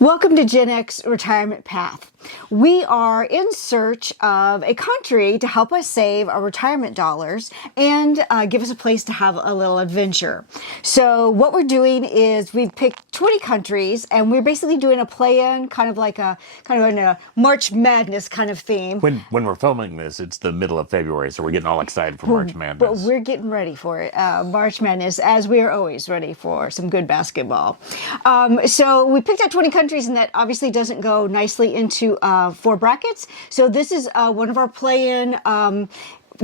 Welcome to Gen X Retirement Path. We are in search of a country to help us save our retirement dollars and give us a place to have a little adventure. So what we're doing is we've picked 20 countries and we're basically doing a play-in, kind of in a March Madness kind of theme. When we're filming this, it's the middle of February, so we're getting all excited for March Madness. But we're getting ready for it, March Madness, as we are always ready for some good basketball. So we picked out 20 countries, and that obviously doesn't go nicely into 4 brackets. So this is one of our play-in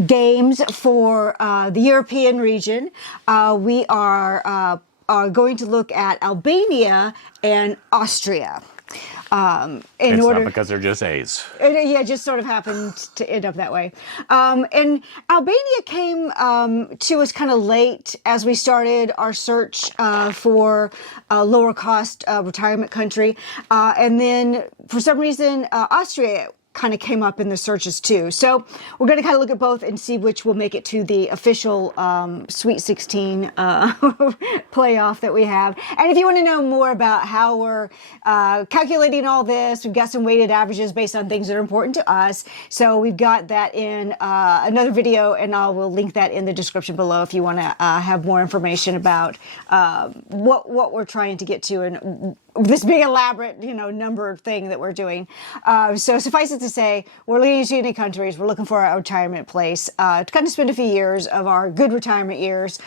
games for the European region. We are going to look at Albania and Austria. It's not because they're just A's. Yeah, it just sort of happened to end up that way. And Albania came to us kind of late as we started our search for a lower cost retirement country. And then for some reason, Austria kind of came up in the searches too. So we're going to kind of look at both and see which will make it to the official Sweet 16 playoff that we have. And if you want to know more about how we're calculating all this, we've got some weighted averages based on things that are important to us. So we've got that in another video, and I will link that in the description below if you want to have more information about what we're trying to get to and this big elaborate, number thing that we're doing. So suffice it to say, we're looking at 20 countries. We're looking for our retirement place to kind of spend a few years of our good retirement years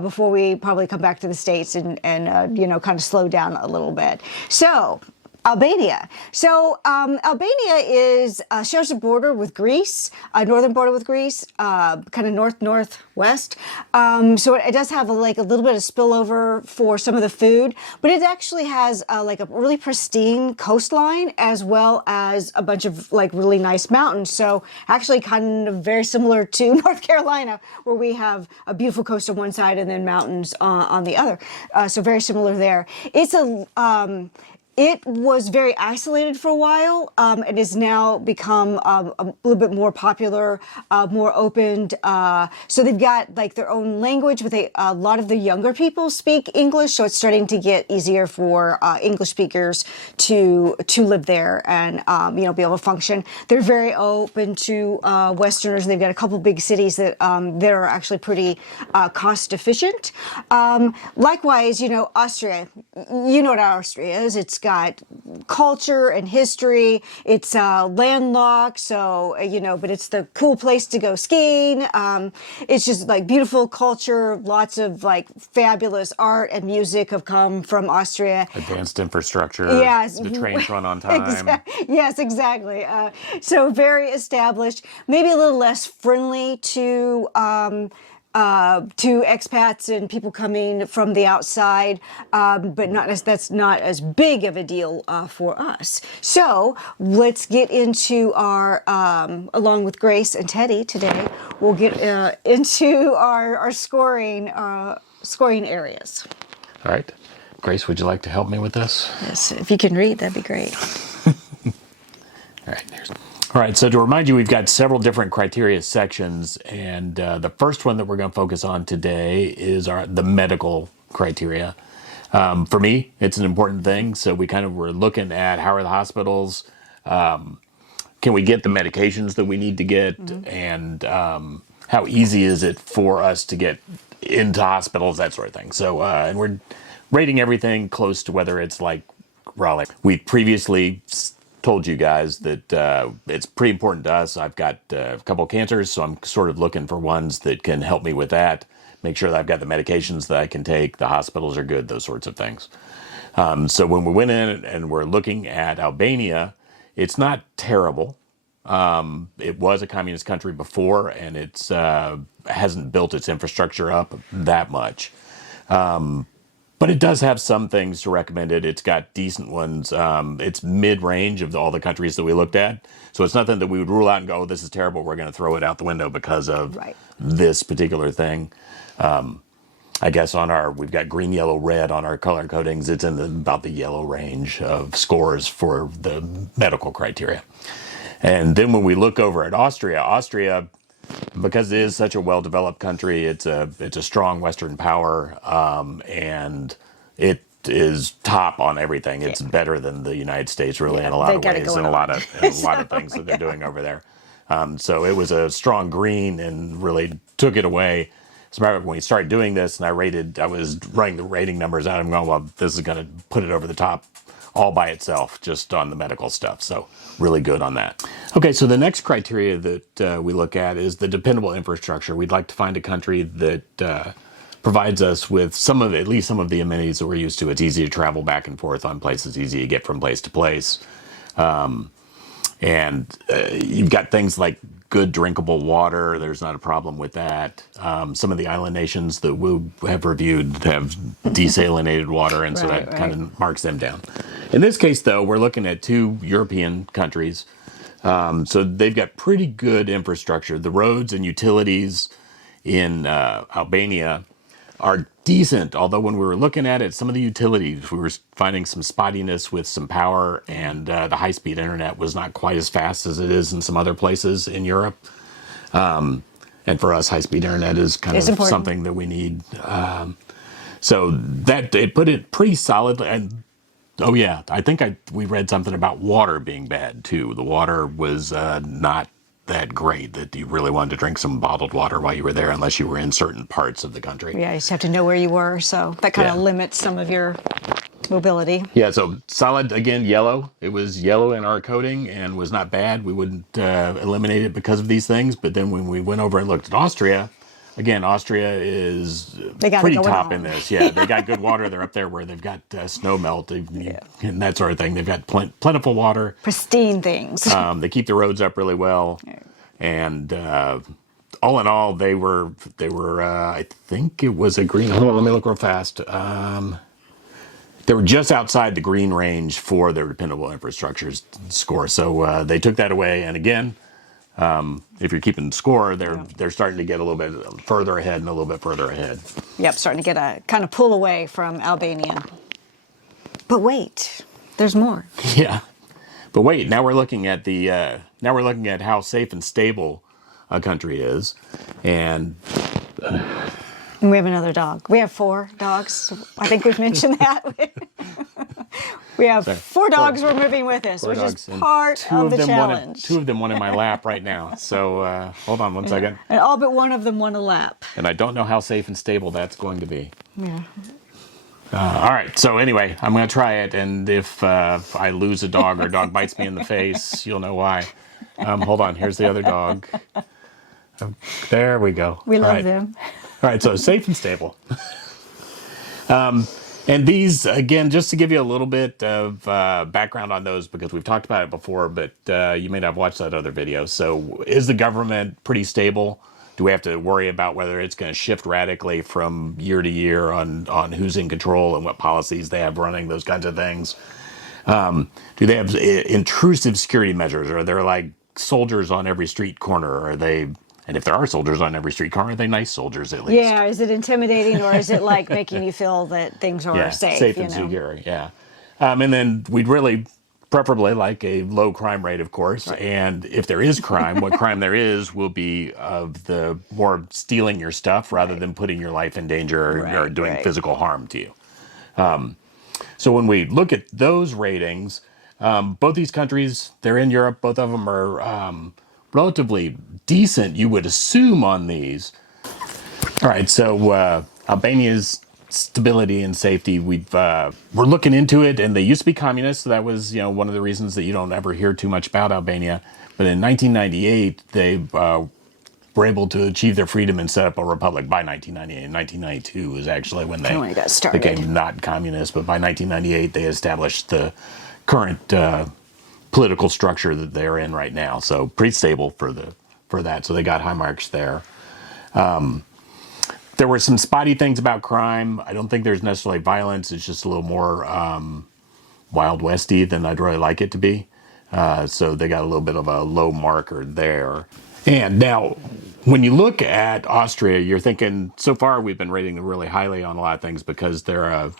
before we probably come back to the States and kind of slow down a little bit. So Albania. So Albania shares a border with Greece, a northern border with Greece, kind of northwest. So it does have a little bit of spillover for some of the food, but it actually has a really pristine coastline as well as a bunch of really nice mountains. So actually kind of very similar to North Carolina, where we have a beautiful coast on one side and then mountains on the other. So very similar there. It was very isolated for a while. It has now become a little bit more popular, more opened. So they've got their own language, but a lot of the younger people speak English. So it's starting to get easier for English speakers to live there and be able to function. They're very open to Westerners. They've got a couple big cities that are actually pretty cost efficient. Likewise, Austria. You know what Austria is. It's got culture and history. It's landlocked, so but it's the cool place to go skiing. It's just beautiful culture. Lots of fabulous art and music have come from Austria. Advanced infrastructure. Yes, the trains run on time. Yes, exactly. So very established. Maybe a little less friendly to expats and people coming from the outside, but that's not as big of a deal for us. So let's get into our, along with Grace and Teddy today, we'll get into our scoring areas. All right. Grace, would you like to help me with this? Yes, if you can read, that'd be great. All right, so to remind you, we've got several different criteria sections, and the first one that we're going to focus on today is the medical criteria. For me, it's an important thing, so we kind of were looking at how are the hospitals, can we get the medications that we need to get, and how easy is it for us to get into hospitals, that sort of thing. So, and we're rating everything close to whether it's like Raleigh. We previously told you guys that it's pretty important to us. I've got a couple of cancers, so I'm sort of looking for ones that can help me with that, make sure that I've got the medications that I can take, the hospitals are good, those sorts of things. So when we went in and we're looking at Albania, it's not terrible. It was a communist country before, and it's hasn't built its infrastructure up that much. But it does have some things to recommend it. It's got decent ones. It's mid-range of all the countries that we looked at. So it's nothing that we would rule out and go, oh, this is terrible, we're going to throw it out the window because of this particular thing. I guess we've got green, yellow, red on our color codings. It's in about the yellow range of scores for the medical criteria. And then when we look over at Austria, because it is such a well-developed country, it's a strong Western power, and it is top on everything. It's better than the United States, really, in a lot they of got it ways, going and a lot on. of things that they're doing over there. So it was a strong green and really took it away. As a matter of fact, when we started doing this, and I was running the rating numbers out. I'm going, well, this is going to put it over the top all by itself, just on the medical stuff. So really good on that. Okay, so the next criteria that we look at is the dependable infrastructure. We'd like to find a country that provides us with at least some of the amenities that we're used to. It's easy to travel back and forth on places, easy to get from place to place. And you've got things like good drinkable water. There's not a problem with that. Some of the island nations that we have reviewed have desalinated water, and so that kind of marks them down. In this case, though, we're looking at 2 European countries. So they've got pretty good infrastructure. The roads and utilities in Albania are decent, although when we were looking at it, some of the utilities, we were finding some spottiness with some power, and the high-speed internet was not quite as fast as it is in some other places in Europe. And for us, high-speed internet is kind of important. something that we need. So that it put it pretty solidly. And oh yeah, I think we read something about water being bad too. The water was not that great, that you really wanted to drink some bottled water while you were there, unless you were in certain parts of the country. Yeah, you just have to know where you were, so that kind of limits some of your mobility. Yeah, so solid, again, yellow. It was yellow in our coding and was not bad. We wouldn't eliminate it because of these things. But then when we went over and looked at Austria, again, Austria is pretty top in this. Yeah, they got good water. They're up there where they've got snow melt and that sort of thing. They've got plentiful water. Pristine things. They keep the roads up really well. And all in all, they were. I think it was a green. Hold on, let me look real fast. They were just outside the green range for their dependable infrastructure score. So they took that away. And again, if you're keeping score, they're starting to get a little bit further ahead and a little bit further ahead. Yep, starting to get a kind of pull away from Albania. But wait, there's more. Yeah, but wait. Now we're looking at how safe and stable a country is, and we have another dog. We have 4 dogs. I think we've mentioned that. We have 4 dogs we're moving with us, which is part of the challenge. 2 of them, one in my lap right now. So hold on one second. And all but one of them want a lap. And I don't know how safe and stable that's going to be. Yeah. All right. So anyway, I'm going to try it, and if I lose a dog or a dog bites me in the face, you'll know why. Hold on. Here's the other dog. There we go. We love them. All right, so safe and stable. And these, again, just to give you a little bit of background on those, because we've talked about it before, but you may not have watched that other video. So is the government pretty stable? Do we have to worry about whether it's going to shift radically from year to year on who's in control and what policies they have running, those kinds of things? Do they have intrusive security measures? Are there like soldiers on every street corner? Are they... And if there are soldiers on every street corner, are they nice soldiers at least? Yeah, is it intimidating, or is it like making you feel that things are safe? Safe and secure, yeah. And then we'd really preferably like a low crime rate, of course. Right. And if there is crime, what crime there is will be of the more stealing your stuff rather than putting your life in danger or doing physical harm to you. So when we look at those ratings, both these countries, they're in Europe. Both of them are relatively decent, you would assume, on these. All right, so Albania's stability and safety, we're looking into it, and they used to be communist, so that was one of the reasons that you don't ever hear too much about Albania. But in 1998, they were able to achieve their freedom and set up a republic by 1998. In 1992 was actually when they got started. Became not communist, but by 1998 they established the current political structure that they're in right now. So pretty stable for that. So they got high marks there. There were some spotty things about crime. I don't think there's necessarily violence. It's just a little more Wild Westy than I'd really like it to be. So they got a little bit of a low marker there. And now, when you look at Austria, you're thinking, so far we've been rating them really highly on a lot of things because they're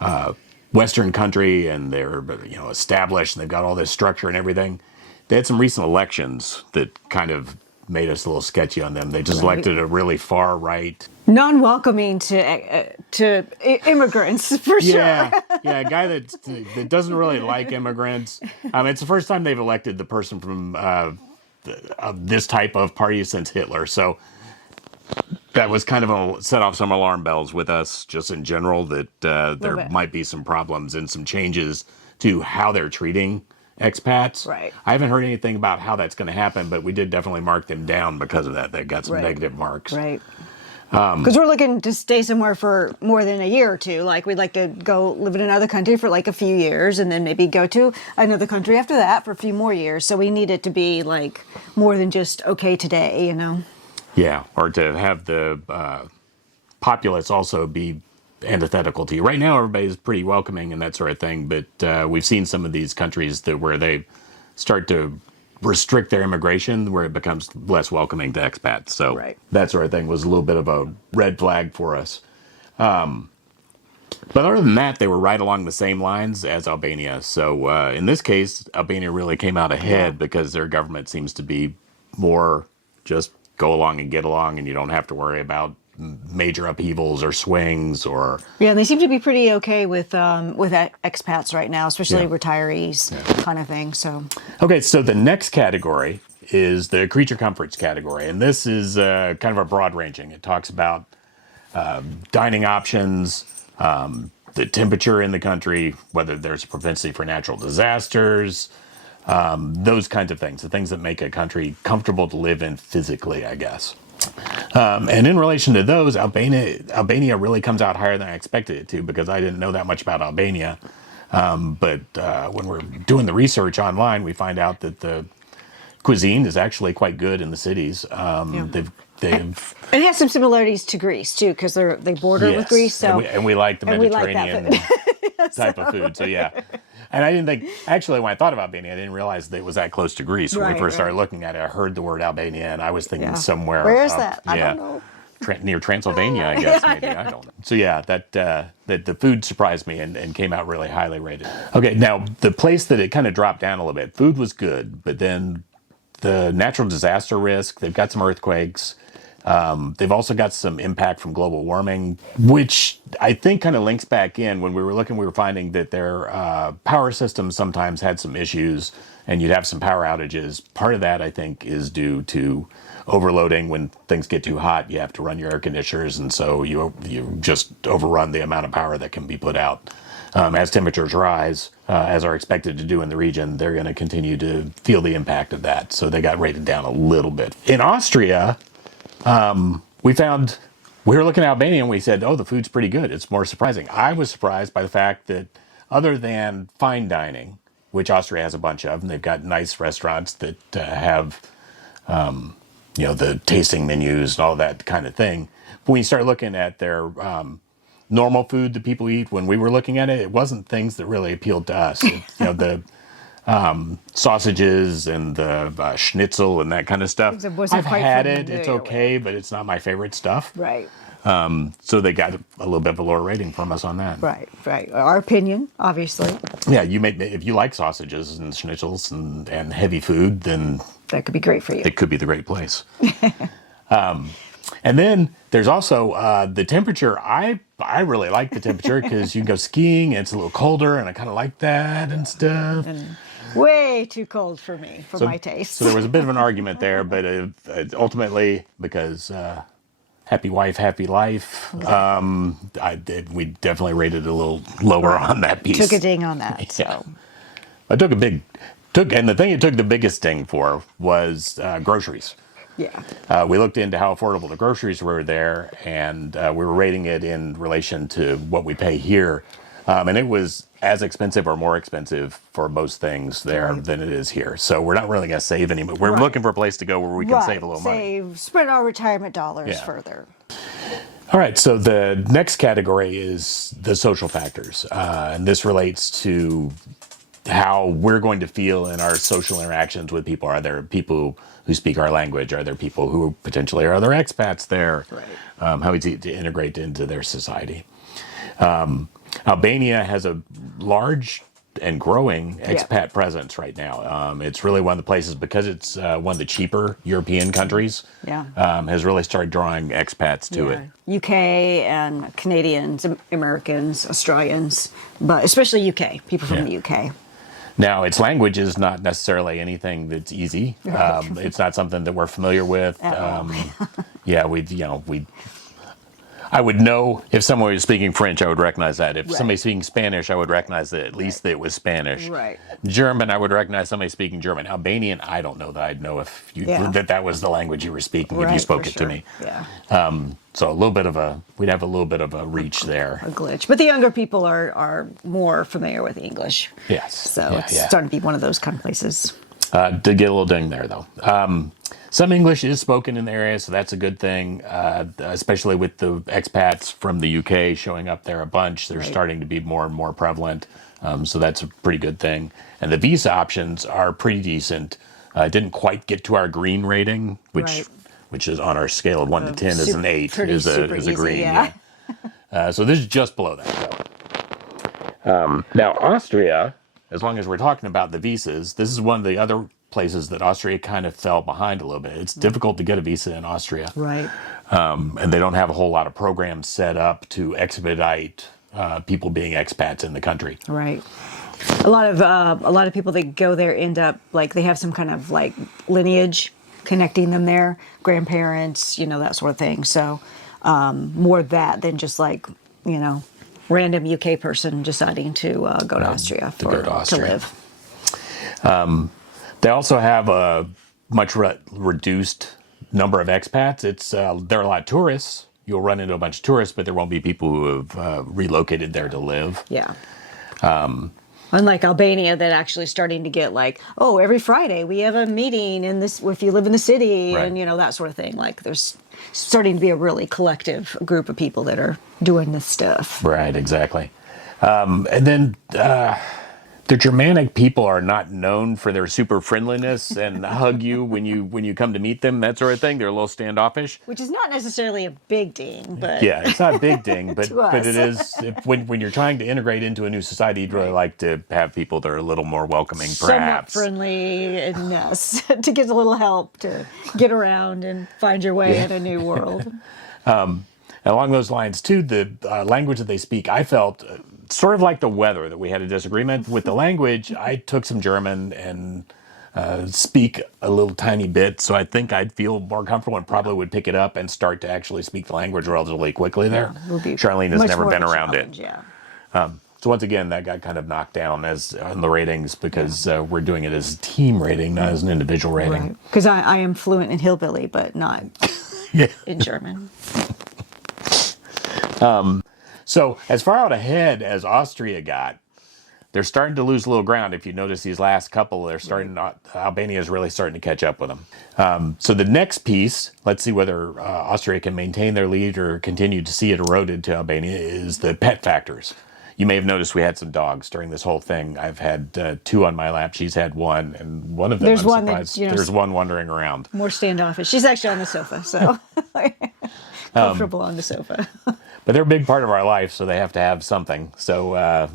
a Western country and they're established and they've got all this structure and everything. They had some recent elections that kind of made us a little sketchy on them. They just Right. elected a really far right. Non-welcoming to immigrants for Yeah, sure. yeah, a guy that doesn't really like immigrants. It's the first time they've elected the person from this type of party since Hitler. So that was kind of set off some alarm bells with us, just in general, that there bit. might be some problems and some changes to how they're treating expats. Right. I haven't heard anything about how that's going to happen, but we did definitely mark them down because of that. They got some Right. negative marks. Right. Because we're looking to stay somewhere for more than a year or two. Like, we'd like to go live in another country for like a few years and then maybe go to another country after that for a few more years. So we need it to be like more than just okay today, you know? Yeah, or to have the populace also be antithetical to you. Right now, everybody's pretty welcoming and that sort of thing, but we've seen some of these countries where they start to restrict their immigration, where it becomes less welcoming to expats. So Right. that sort of thing was a little bit of a red flag for us. But other than that, they were right along the same lines as Albania. So in this case, Albania really came out ahead because their government seems to be more just go along and get along, and you don't have to worry about major upheavals or swings or... Yeah, and they seem to be pretty okay with expats right now, especially retirees kind of thing. So Okay, so the next category is the creature comforts category, and this is kind of a broad ranging. It talks about dining options, the temperature in the country, whether there's a propensity for natural disasters, those kinds of things, the things that make a country comfortable to live in physically, I guess. And in relation to those, Albania really comes out higher than I expected it to, because I didn't know that much about Albania. But when we're doing the research online, we find out that the cuisine is actually quite good in the cities. They've it has some similarities to Greece too, because they border with Greece. So and we like the and we like Mediterranean that type of food. So yeah. And I didn't think, actually, when I thought of Albania, I didn't realize that it was that close to Greece. When we first started looking at it, I heard the word Albania, and I was thinking somewhere. Where is that? I don't know. Near Transylvania, I guess, maybe. I don't know. So yeah, that the food surprised me and came out really highly rated. Okay, now, the place that it kind of dropped down a little bit, food was good, but then the natural disaster risk, they've got some earthquakes. They've also got some impact from global warming, which I think kind of links back in. When we were looking, we were finding that their power systems sometimes had some issues, and you'd have some power outages. Part of that, I think, is due to overloading. When things get too hot, you have to run your air conditioners, and so you just overrun the amount of power that can be put out. As temperatures rise, as are expected to do in the region, they're going to continue to feel the impact of that. So they got rated down a little bit. In Austria, we were looking at Albania and we said, oh, the food's pretty good. It's more surprising. I was surprised by the fact that other than fine dining, which Austria has a bunch of, and they've got nice restaurants that have, the tasting menus and all that kind of thing. But when you start looking at their normal food that people eat, when we were looking at it, it wasn't things that really appealed to us. The sausages and the schnitzel and that kind of stuff. I've had it. It's okay, but it's not my favorite stuff. Right. So they got a little bit of a lower rating from us on that. Right. Our opinion, obviously. Yeah, if you like sausages and schnitzels and heavy food, then That could be great for you. it could be the great place. And then there's also the temperature. I really like the temperature because you can go skiing and it's a little colder, and I kind of like that and stuff. And way too cold for me, for my taste. So there was a bit of an argument there, but ultimately, because happy wife, happy life, we definitely rated it a little lower on that piece. Took a ding on that. So. Yeah. I and the thing it took the biggest ding for was groceries. Yeah. We looked into how affordable the groceries were there, and we were rating it in relation to what we pay here. And it was as expensive or more expensive for most things there than it is here. So we're not really going to save any money. We're looking for a place to go where we can save a little money. Spread our retirement dollars further. All right, so the next category is the social factors. And this relates to how we're going to feel in our social interactions with people. Are there people who speak our language? Are there people who potentially are other expats there? Right. How easy to integrate into their society. Albania has a large and growing expat presence right now. It's really one of the places, because it's one of the cheaper European countries, has really started drawing expats to it. UK and Canadians, Americans, Australians, but especially UK, people from the UK. Now, its language is not necessarily anything that's easy. It's not something that we're familiar with. I would know if someone was speaking French, I would recognize that. If somebody's speaking Spanish, I would recognize that at least that it was Spanish. Right. German, I would recognize somebody speaking German. Albanian, I don't know that I'd know if that was the language you were speaking if you spoke it to me. Yeah. So we'd have a little bit of a reach there. A glitch. But the younger people are more familiar with English. Yes. So it's starting to be one of those kind of places. Did get a little ding there, though. Some English is spoken in the area, so that's a good thing, especially with the expats from the UK showing up there a bunch. They're starting to be more and more prevalent, so that's a pretty good thing. And the visa options are pretty decent. Didn't quite get to our green rating, which is on our scale of 1 to 10 is an 8, is a green. So this is just below that, though. Now, Austria, as long as we're talking about the visas, this is one of the other places that Austria kind of fell behind a little bit. It's difficult to get a visa in Austria. Right. And they don't have a whole lot of programs set up to expedite people being expats in the country. Right. A lot of people that go there end up like they have some kind of like lineage connecting them there, grandparents, that sort of thing. So more of that than just like, random UK person deciding to go to Austria to live. They also have a much reduced number of expats. There are a lot of tourists. You'll run into a bunch of tourists, but there won't be people who have relocated there to live. Yeah. Unlike Albania, that actually starting to get like, every Friday we have a meeting in this, if you live in the city, and that sort of thing. Like there's starting to be a really collective group of people that are doing this stuff. Right, exactly. And then the Germanic people are not known for their super friendliness and hug you when you come to meet them, that sort of thing. They're a little standoffish. Which is not necessarily a big ding, but it's not a big ding, but but it is when you're trying to integrate into a new society, you'd really like to have people that are a little more welcoming, perhaps. Somewhat friendly, and yes, to get a little help to get around and find your way in a new world. And along those lines, too, the language that they speak, I felt sort of like the weather that we had a disagreement with the language. I took some German and speak a little tiny bit, so I think I'd feel more comfortable and probably would pick it up and start to actually speak the language relatively quickly there. Charlene has never been around it. So once again, that got kind of knocked down as on the ratings because we're doing it as a team rating, not as an individual rating. Because I am fluent in hillbilly, but not in German. So as far out ahead as Austria got, they're starting to lose a little ground. If you notice these last couple, Albania is really starting to catch up with them. So the next piece, let's see whether Austria can maintain their lead or continue to see it eroded to Albania, is the pet factors. You may have noticed we had some dogs during this whole thing. I've had 2 on my lap. She's had 1, and one of them, there's I'm one surprised, that, there's one wandering around. More standoffish. She's actually on the sofa, so comfortable on the sofa. But they're a big part of our life, so they have to have something. So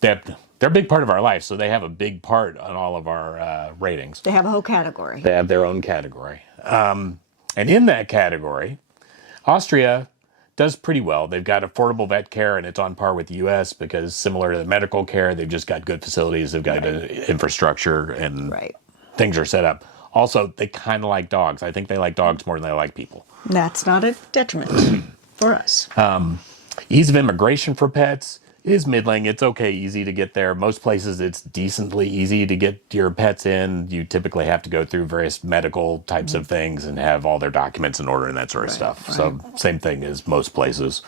they're a big part of our life, so they have a big part on all of our ratings. They have a whole category. They have their own category. And in that category, Austria does pretty well. They've got affordable vet care, and it's on par with the U.S. because similar to the medical care, they've just got good facilities, they've got infrastructure, and things are set up. Also, they kind of like dogs. I think they like dogs more than they like people. That's not a detriment for us. Ease of immigration for pets is middling. It's okay, easy to get there. Most places it's decently easy to get your pets in. You typically have to go through various medical types of things and have all their documents in order and that sort of stuff. So same thing as most places.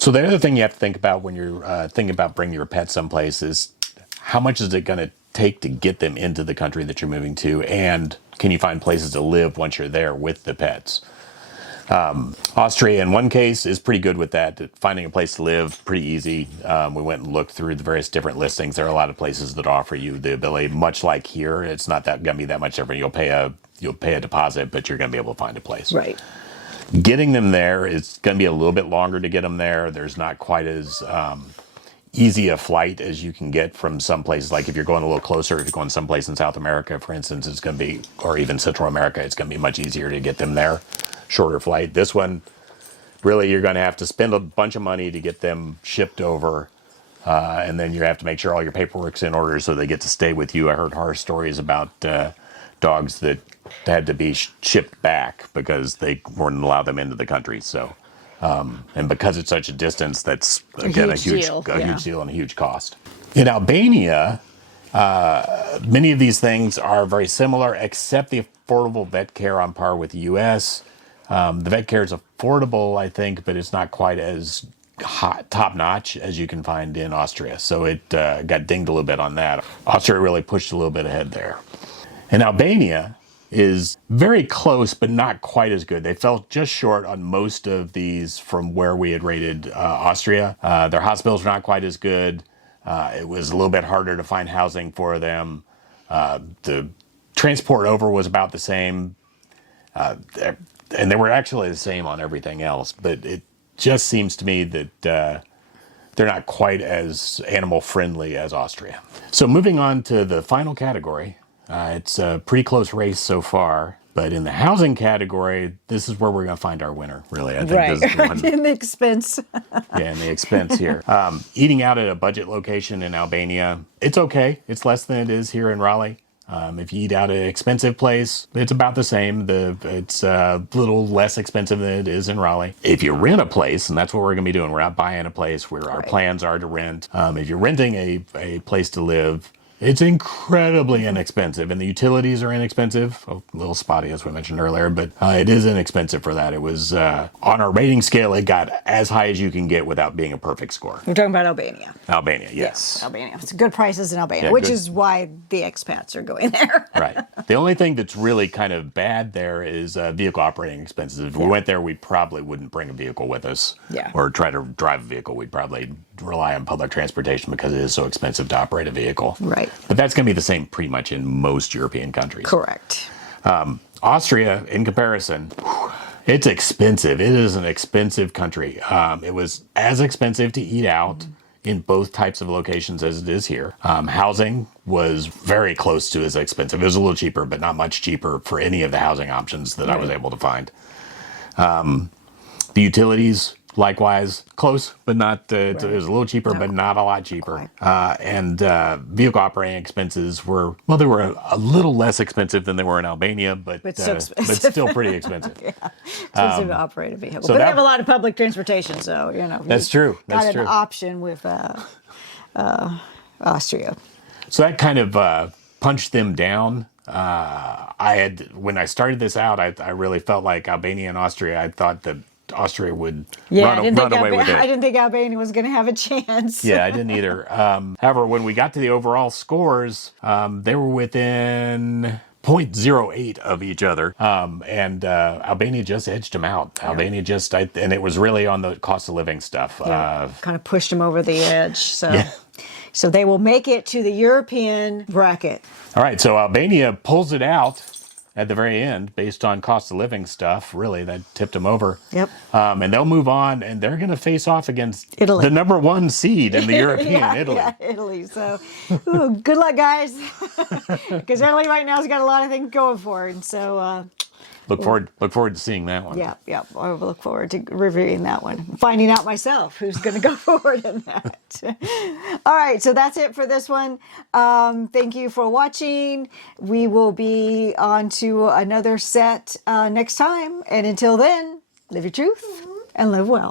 So the other thing you have to think about when you're thinking about bringing your pets someplace is how much is it going to take to get them into the country that you're moving to, and can you find places to live once you're there with the pets? Austria, in one case, is pretty good with that. Finding a place to live, pretty easy. We went and looked through the various different listings. There are a lot of places that offer you the ability, much like here. It's not that going to be that much different. You'll pay a deposit, but you're going to be able to find a place. Right. Getting them there is going to be a little bit longer to get them there. There's not quite as easy a flight as you can get from some places. Like if you're going a little closer, if you're going someplace in South America, for instance, it's going to be, or even Central America, it's going to be much easier to get them there. Shorter flight. This one, really, you're going to have to spend a bunch of money to get them shipped over. And then you have to make sure all your paperwork's in order so they get to stay with you. I heard horror stories about dogs that had to be shipped back because they wouldn't allow them into the country. So, and because it's such a distance, that's again a huge deal and a huge cost. In Albania, many of these things are very similar, except the affordable vet care on par with the U.S. The vet care is affordable, I think, but it's not quite as top notch as you can find in Austria. So it got dinged a little bit on that. Austria really pushed a little bit ahead there. And Albania is very close, but not quite as good. They fell just short on most of these from where we had rated Austria. Their hospitals were not quite as good. It was a little bit harder to find housing for them. The transport over was about the same. And they were actually the same on everything else. But it just seems to me that they're not quite as animal friendly as Austria. So moving on to the final category. It's a pretty close race so far, but in the housing category, this is where we're going to find our winner, really. I think this is the one. In the expense. Yeah, in the expense here. Eating out at a budget location in Albania, it's okay. It's less than it is here in Raleigh. If you eat out at an expensive place, it's about the same. It's a little less expensive than it is in Raleigh. If you rent a place, and that's what we're going to be doing, we're not buying a place where our plans are to rent. If you're renting a place to live, it's incredibly inexpensive, and the utilities are inexpensive. A little spotty, as we mentioned earlier, but it is inexpensive for that. It was, on our rating scale, it got as high as you can get without being a perfect score. We're talking about Albania. Albania, yes. Albania. It's good prices in Albania, which is why the expats are going there. Right. The only thing that's really kind of bad there is vehicle operating expenses. If we went there, we probably wouldn't bring a vehicle with us or try to drive a vehicle. We'd probably rely on public transportation because it is so expensive to operate a vehicle. Right. But that's going to be the same pretty much in most European countries. Correct. Austria, in comparison, it's expensive. It is an expensive country. It was as expensive to eat out in both types of locations as it is here. Housing was very close to as expensive. It was a little cheaper, but not much cheaper for any of the housing options that I was able to find. The utilities, likewise, close, but not, it was a little cheaper, but not a lot cheaper. And vehicle operating expenses were, well, they were a little less expensive than they were in Albania, but still pretty expensive. Expensive to operate a vehicle. So but they have a lot of public transportation, so, you know. That's true. Got an option with Austria. So that kind of punched them down. When I started this out, I really felt like Albania and Austria, I thought that Austria would run away with it. I didn't think Albania was going to have a chance. Yeah, I didn't either. However, when we got to the overall scores, they were within 0.08 of each other, and Albania just edged them out. Albania just, and it was really on the cost of living stuff. Kind of pushed them over the edge. So they will make it to the European bracket. All right, so Albania pulls it out at the very end, based on cost of living stuff, really, that tipped them over. Yep. And they'll move on, and they're going to face off against Italy, the number one seed in the European, Italy. Yeah, Italy. So, good luck, guys, because Italy right now has got a lot of things going for it. And so, look forward to seeing that one. Yeah. I look forward to reviewing that one, finding out myself who's going to go forward in that. All right, so that's it for this one. Thank you for watching. We will be on to another set next time. And until then, live your truth and live well.